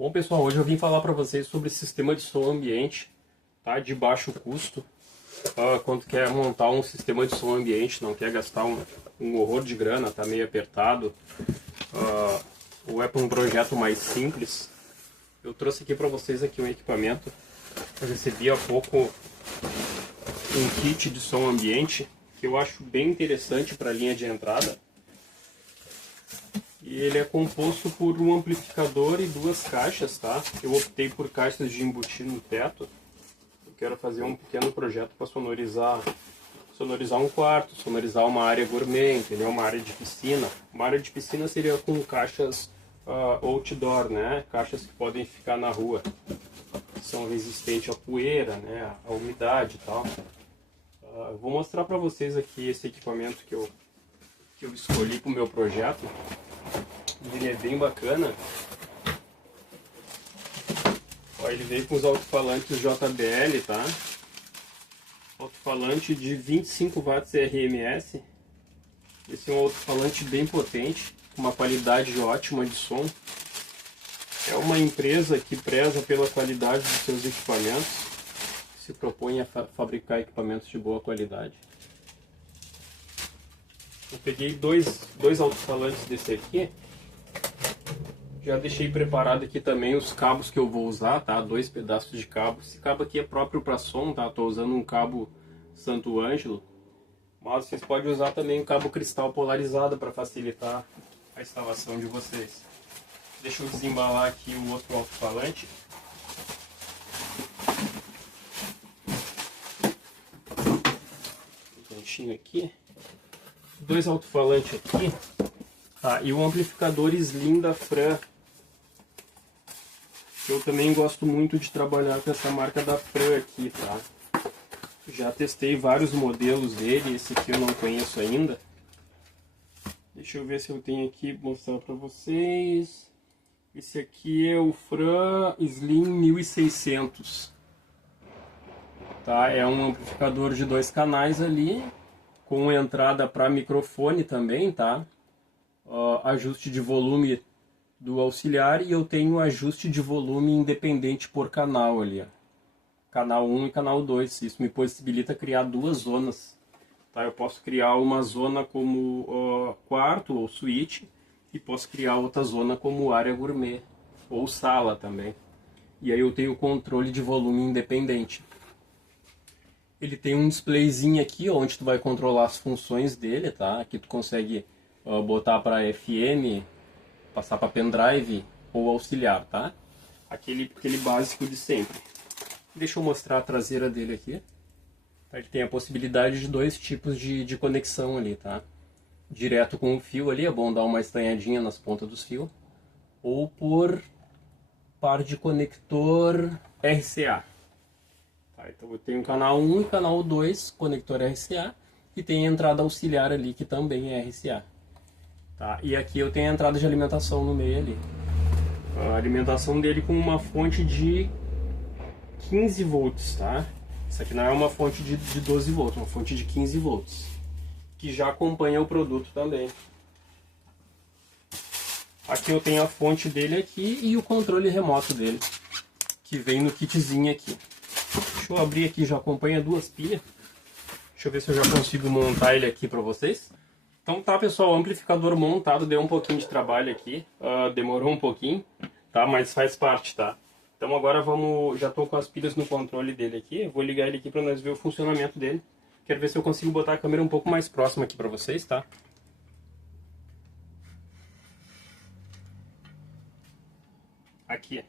Bom, pessoal, hoje eu vim falar para vocês sobre sistema de som ambiente, tá? De baixo custo. Quando quer montar um sistema de som ambiente, não quer gastar um horror de grana, tá meio apertado, ou é para um projeto mais simples, eu trouxe aqui para vocês aqui um equipamento. Eu recebi há pouco um kit de som ambiente que eu acho bem interessante para a linha de entrada. E ele é composto por um amplificador e duas caixas, tá? Eu optei por caixas de embutir no teto. Eu quero fazer um pequeno projeto para sonorizar um quarto, sonorizar uma área gourmet, entendeu? Uma área de piscina. Uma área de piscina seria com caixas outdoor, né? Caixas que podem ficar na rua. São resistentes à poeira, né? À umidade e tal. Eu vou mostrar para vocês aqui esse equipamento que eu escolhi para o meu projeto. Ele é bem bacana. Ó, ele veio com os alto-falantes JBL, tá? Alto-falante de 25 watts RMS. Esse é um alto-falante bem potente, com uma qualidade ótima de som. É uma empresa que preza pela qualidade dos seus equipamentos, se propõe a fabricar equipamentos de boa qualidade. Eu peguei dois alto-falantes desse aqui. Já deixei preparado aqui também os cabos que eu vou usar, tá? 2 pedaços de cabo. Esse cabo aqui é próprio para som, tá? Estou usando um cabo Santo Ângelo. Mas vocês podem usar também um cabo cristal polarizado para facilitar a instalação de vocês. Deixa eu desembalar aqui o outro alto-falante. Um ganchinho aqui. 2 alto-falantes aqui. Tá, e o amplificador Slim da Fran. Eu também gosto muito de trabalhar com essa marca da Fran aqui, tá? Já testei vários modelos dele, esse aqui eu não conheço ainda. Deixa eu ver se eu tenho aqui, mostrar pra vocês. Esse aqui é o Fran Slim 1600. Tá, é um amplificador de 2 canais ali, com entrada para microfone também, tá? Ajuste de volume do auxiliar, e eu tenho ajuste de volume independente por canal ali, ó. Canal 1 e canal 2. Isso me possibilita criar 2 zonas, tá? Eu posso criar uma zona como quarto ou suíte, e posso criar outra zona como área gourmet ou sala também. E aí eu tenho controle de volume independente. Ele tem um displayzinho aqui onde tu vai controlar as funções dele, tá? Aqui tu consegue botar para FM, passar para pendrive ou auxiliar, tá? Aquele básico de sempre. Deixa eu mostrar a traseira dele aqui. Ele tem a possibilidade de 2 tipos de conexão ali, tá? Direto com o fio ali, é bom dar uma estranhadinha nas pontas dos fios. Ou por par de conector RCA. Tá, então eu tenho canal 1 e canal 2, conector RCA. E tem a entrada auxiliar ali, que também é RCA. Tá, e aqui eu tenho a entrada de alimentação no meio ali. A alimentação dele com uma fonte de 15 volts, tá? Isso aqui não é uma fonte de 12 volts, é uma fonte de 15 volts. Que já acompanha o produto também. Aqui eu tenho a fonte dele aqui e o controle remoto dele, que vem no kitzinho aqui. Deixa eu abrir aqui, já acompanha 2 pilhas. Deixa eu ver se eu já consigo montar ele aqui para vocês. Então tá, pessoal, o amplificador montado, deu um pouquinho de trabalho aqui, demorou um pouquinho, tá? Mas faz parte, tá? Então agora já estou com as pilhas no controle dele aqui, eu vou ligar ele aqui para nós ver o funcionamento dele. Quero ver se eu consigo botar a câmera um pouco mais próxima aqui para vocês, tá? Aqui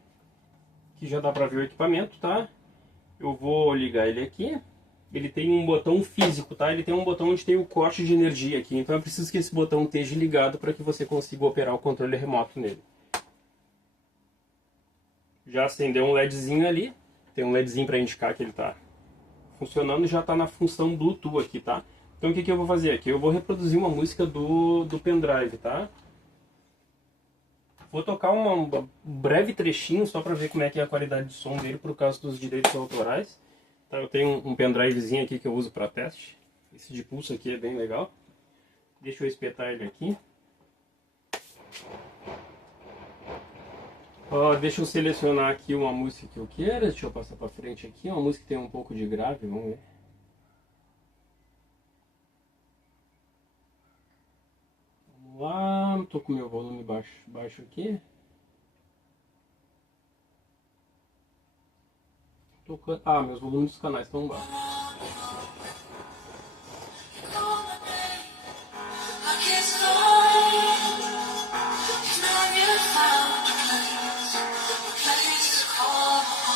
já dá para ver o equipamento, tá? Eu vou ligar ele aqui. Ele tem um botão físico, tá? Ele tem um botão onde tem o corte de energia aqui. Então eu preciso que esse botão esteja ligado para que você consiga operar o controle remoto nele. Já acendeu um LEDzinho ali. Tem um LEDzinho para indicar que ele está funcionando. Já está na função Bluetooth aqui, tá? Então o que eu vou fazer aqui? Eu vou reproduzir uma música do pendrive, tá? Vou tocar um breve trechinho só para ver como é que é a qualidade de som dele por causa dos direitos autorais. Tá, eu tenho um pendrivezinho aqui que eu uso para teste. Esse de pulso aqui é bem legal. Deixa eu espetar ele aqui. Ó, deixa eu selecionar aqui uma música que eu queira. Deixa eu passar pra frente aqui. Uma música que tem um pouco de grave, vamos ver. Vamos lá, tô com meu volume baixo aqui. Ah, meus volumes dos canais estão baixos.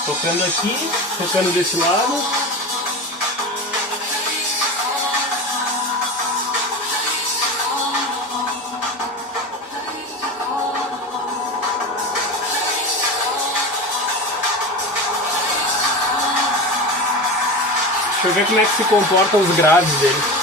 Tocando aqui, tocando desse lado. Deixa eu ver como é que se comportam os graves dele.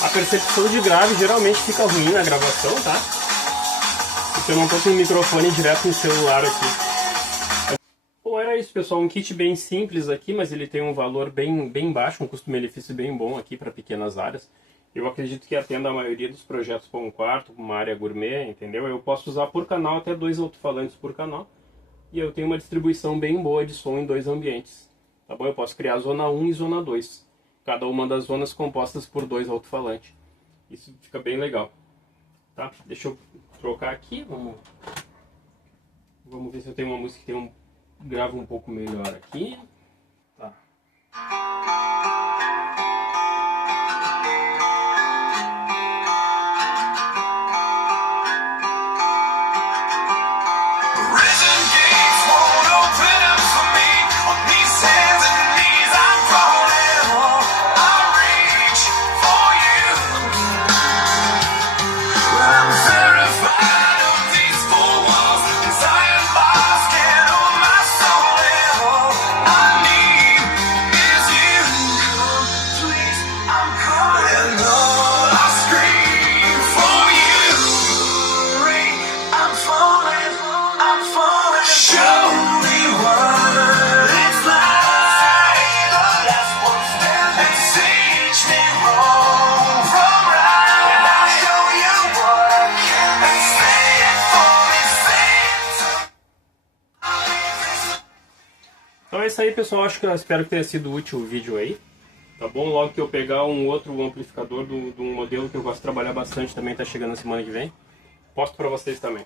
A percepção de grave geralmente fica ruim na gravação, tá? Porque eu não tô com o microfone direto no celular aqui. Bom, era isso, pessoal. Um kit bem simples aqui, mas ele tem um valor bem baixo, um custo-benefício bem bom aqui para pequenas áreas. Eu acredito que atenda a maioria dos projetos para um quarto, uma área gourmet, entendeu? Eu posso usar por canal até 2 alto-falantes por canal. E eu tenho uma distribuição bem boa de som em 2 ambientes. Tá bom? Eu posso criar zona 1 e zona 2. Cada uma das zonas compostas por 2 alto-falantes. Isso fica bem legal. Tá? Deixa eu trocar aqui. Vamos ver se eu tenho uma música que tem grava um pouco melhor aqui. Tá. Então é isso aí, pessoal. Espero que tenha sido útil o vídeo aí. Tá bom? Logo que eu pegar um outro amplificador de um modelo que eu gosto de trabalhar bastante, também tá chegando na semana que vem, posto pra vocês também.